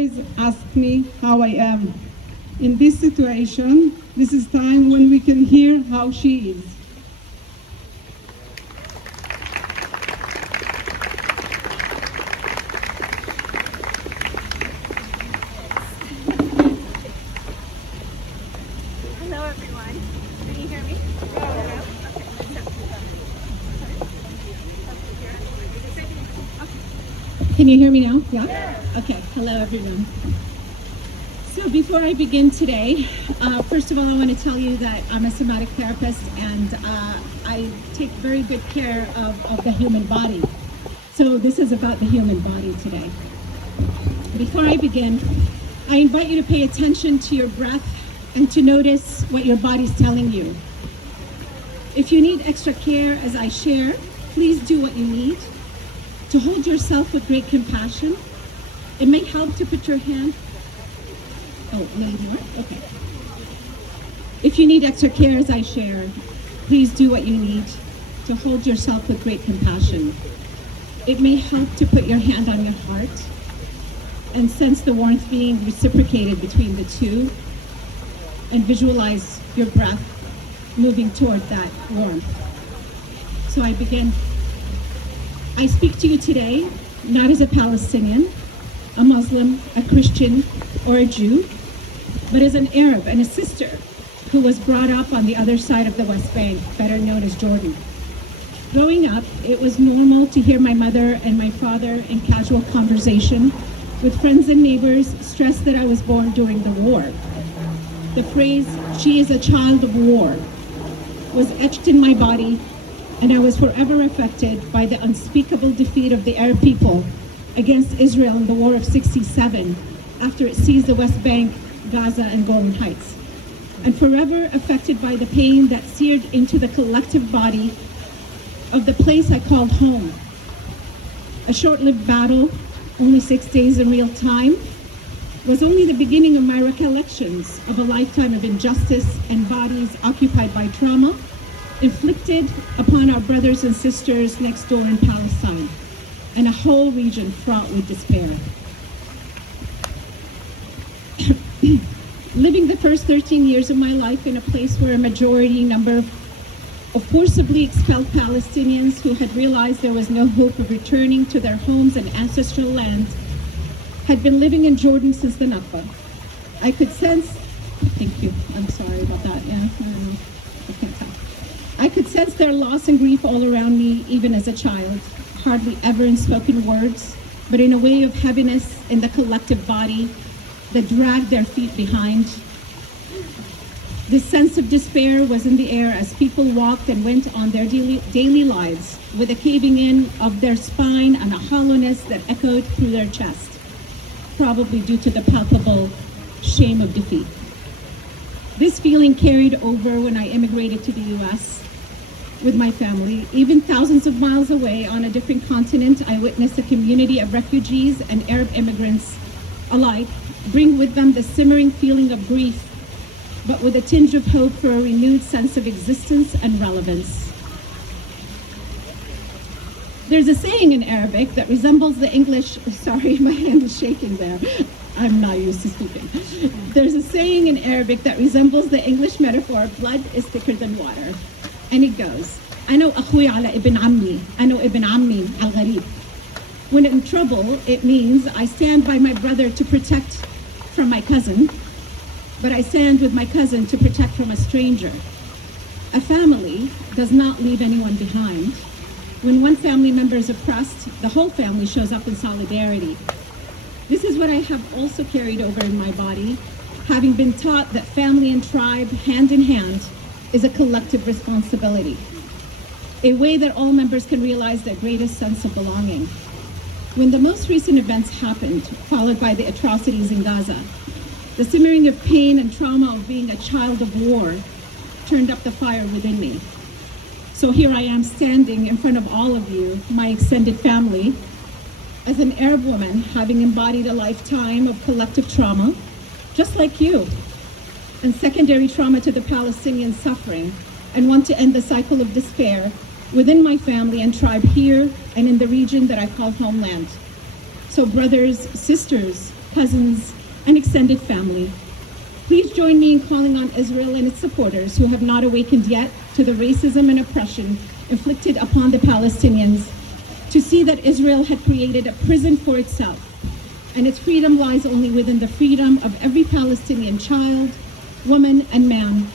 Always ask me how I am. In this situation, this is time when we can hear how she is. Hello everyone. Can you hear me? Can you hear me now? Yeah? Okay. Hello everyone. So before I begin today, first of all I want to tell you that I'm a somatic therapist and I take very good care of the human body. So this is about the human body today. Before I begin, I invite you to pay attention to your breath and to notice what your body's telling you. If you need extra care as I share, please do what you need. To hold yourself with great compassion. It may help to put your hand, a little more, okay. If you need extra care as I share, please do what you need to hold yourself with great compassion. It may help to put your hand on your heart and sense the warmth being reciprocated between the two and visualize your breath moving toward that warmth. So I begin. I speak to you today, not as a Palestinian, a Muslim, a Christian, or a Jew, but as an Arab and a sister who was brought up on the other side of the West Bank, better known as Jordan. Growing up, it was normal to hear my mother and my father in casual conversation with friends and neighbors stress that I was born during the war. The phrase, "she is a child of war," was etched in my body, and I was forever affected by the unspeakable defeat of the Arab people against Israel in the War of '67 after it seized the West Bank, Gaza, and Golan Heights, and forever affected by the pain that seared into the collective body of the place I called home. A short-lived battle, only 6 days in real time, was only the beginning of my recollections of a lifetime of injustice and bodies occupied by trauma inflicted upon our brothers and sisters next door in Palestine, and a whole region fraught with despair. Living the first 13 years of my life in a place where a majority number of forcibly expelled Palestinians who had realized there was no hope of returning to their homes and ancestral land had been living in Jordan since the Nakba. I could sense, thank you, I'm sorry about that, yeah, I can't tell. I could sense their loss and grief all around me, even as a child, hardly ever in spoken words, but in a way of heaviness in the collective body that dragged their feet behind. This sense of despair was in the air as people walked and went on their daily lives with a caving in of their spine and a hollowness that echoed through their chest, probably due to the palpable shame of defeat. This feeling carried over when I immigrated to the US with my family. Even thousands of miles away on a different continent, I witnessed a community of refugees and Arab immigrants alike bring with them the simmering feeling of grief, but with a tinge of hope for a renewed sense of existence and relevance. There's a saying in Arabic that resembles the English, sorry, my hand is shaking there. I'm not used to speaking. There's a saying in Arabic that resembles the English metaphor, blood is thicker than water. And it goes, أنا وأخوي على ابن عمي, أنا وابن عمي على الغريب. When in trouble, it means I stand by my brother to protect from my cousin, but I stand with my cousin to protect from a stranger. A family does not leave anyone behind. When one family member is oppressed, the whole family shows up in solidarity. This is what I have also carried over in my body, having been taught that family and tribe, hand in hand, is a collective responsibility, a way that all members can realize their greatest sense of belonging. When the most recent events happened, followed by the atrocities in Gaza, the simmering of pain and trauma of being a child of war turned up the fire within me. So here I am standing in front of all of you, my extended family, as an Arab woman having embodied a lifetime of collective trauma, just like you, and secondary trauma to the Palestinian suffering, and want to end the cycle of despair within my family and tribe here and in the region that I call homeland. So brothers, sisters, cousins, and extended family. Please join me in calling on Israel and its supporters who have not awakened yet to the racism and oppression inflicted upon the Palestinians to see that Israel had created a prison for itself, and its freedom lies only within the freedom of every Palestinian child, woman, and man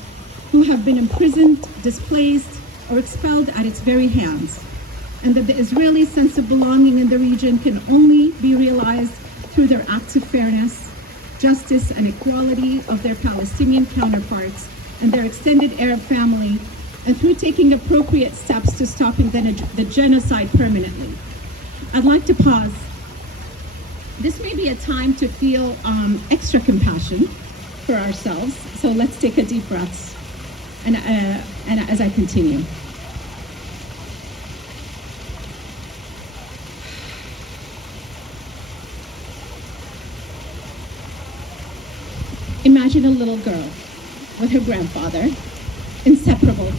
who have been imprisoned, displaced, or expelled at its very hands, and that the Israeli sense of belonging in the region can only be realized through their acts of fairness, justice, and equality of their Palestinian counterparts and their extended Arab family, and through taking appropriate steps to stopping the genocide permanently. I'd like to pause. This may be a time to feel extra compassion for ourselves, so let's take a deep breath and as I continue. Imagine a little girl with her grandfather, inseparable.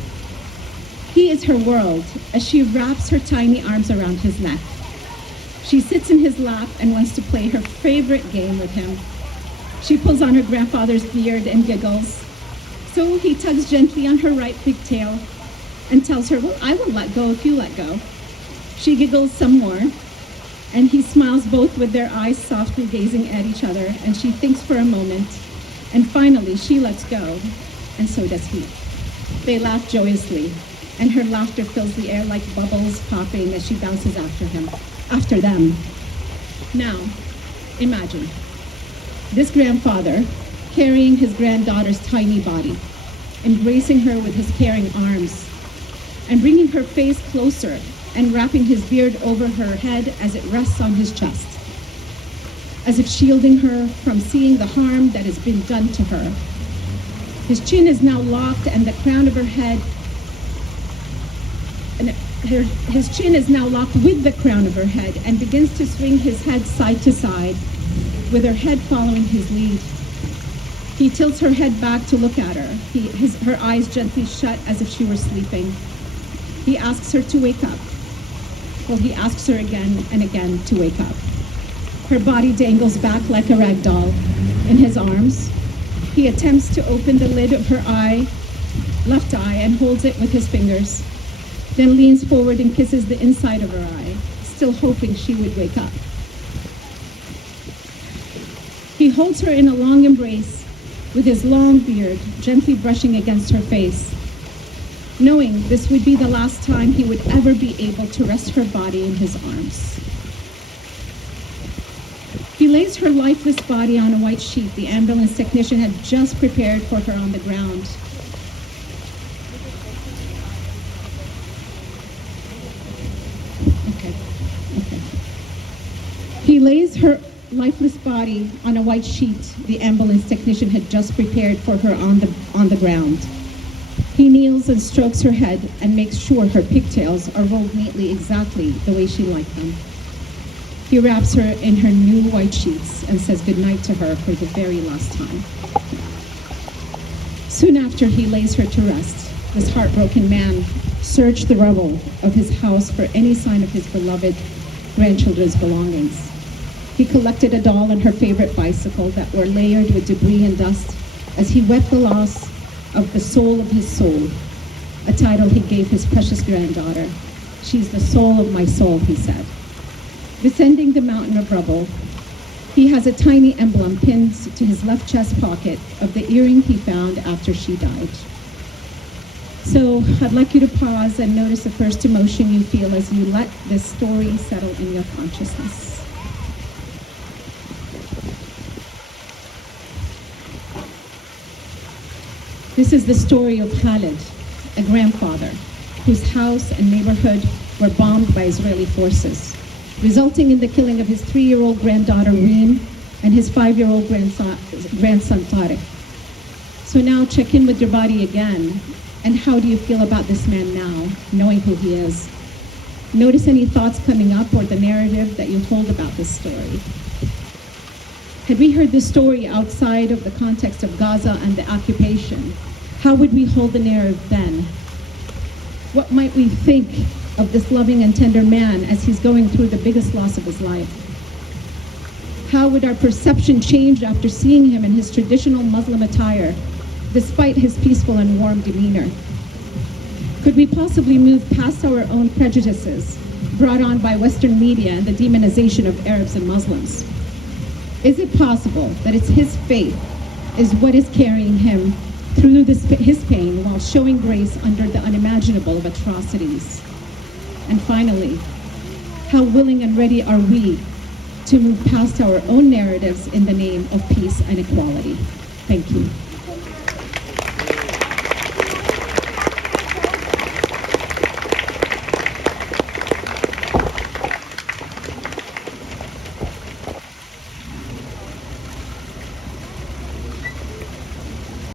He is her world as she wraps her tiny arms around his neck. She sits in his lap and wants to play her favorite game with him. She pulls on her grandfather's beard and giggles. So he tugs gently on her right pigtail and tells her, well, I will let go if you let go. She giggles some more, and he smiles, both with their eyes softly gazing at each other, and she thinks for a moment, and finally she lets go, and so does he. They laugh joyously, and her laughter fills the air like bubbles popping as she bounces after them. Now, imagine this grandfather carrying his granddaughter's tiny body, embracing her with his caring arms, and bringing her face closer and wrapping his beard over her head as it rests on his chest, as if shielding her from seeing the harm that has been done to her. His chin is now locked and the crown of her head, his chin is now locked with the crown of her head and begins to swing his head side to side, with her head following his lead. He tilts her head back to look at her, her eyes gently shut as if she were sleeping. He asks her to wake up. Well, he asks her again and again to wake up. Her body dangles back like a rag doll in his arms. He attempts to open the lid of her left eye, and holds it with his fingers, then leans forward and kisses the inside of her eye, still hoping she would wake up. He holds her in a long embrace with his long beard gently brushing against her face, knowing this would be the last time he would ever be able to rest her body in his arms. He lays her lifeless body on a white sheet the ambulance technician had just prepared for her on the ground. Okay. He lays her lifeless body on a white sheet the ambulance technician had just prepared for her on the ground. He kneels and strokes her head and makes sure her pigtails are rolled neatly exactly the way she liked them. He wraps her in her new white sheets and says goodnight to her for the very last time. Soon after he lays her to rest, this heartbroken man searched the rubble of his house for any sign of his beloved grandchildren's belongings. He collected a doll and her favorite bicycle that were layered with debris and dust as he wept the loss of the soul of his soul, a title he gave his precious granddaughter. She's the soul of my soul, he said. Descending the mountain of rubble, he has a tiny emblem pinned to his left chest pocket of the earring he found after she died. So I'd like you to pause and notice the first emotion you feel as you let this story settle in your consciousness. This is the story of Khaled, a grandfather whose house and neighborhood were bombed by Israeli forces, resulting in the killing of his 3-year-old granddaughter Reem and his 5-year-old grandson Tariq. So now check in with your body again, and how do you feel about this man now, knowing who he is? Notice any thoughts coming up or the narrative that you hold about this story. Had we heard this story outside of the context of Gaza and the occupation, how would we hold the narrative then? What might we think of this loving and tender man as he's going through the biggest loss of his life? How would our perception change after seeing him in his traditional Muslim attire, despite his peaceful and warm demeanor? Could we possibly move past our own prejudices brought on by Western media and the demonization of Arabs and Muslims? Is it possible that it's his faith is what is carrying him through his pain while showing grace under the unimaginable of atrocities? And finally, how willing and ready are we to move past our own narratives in the name of peace and equality? Thank you.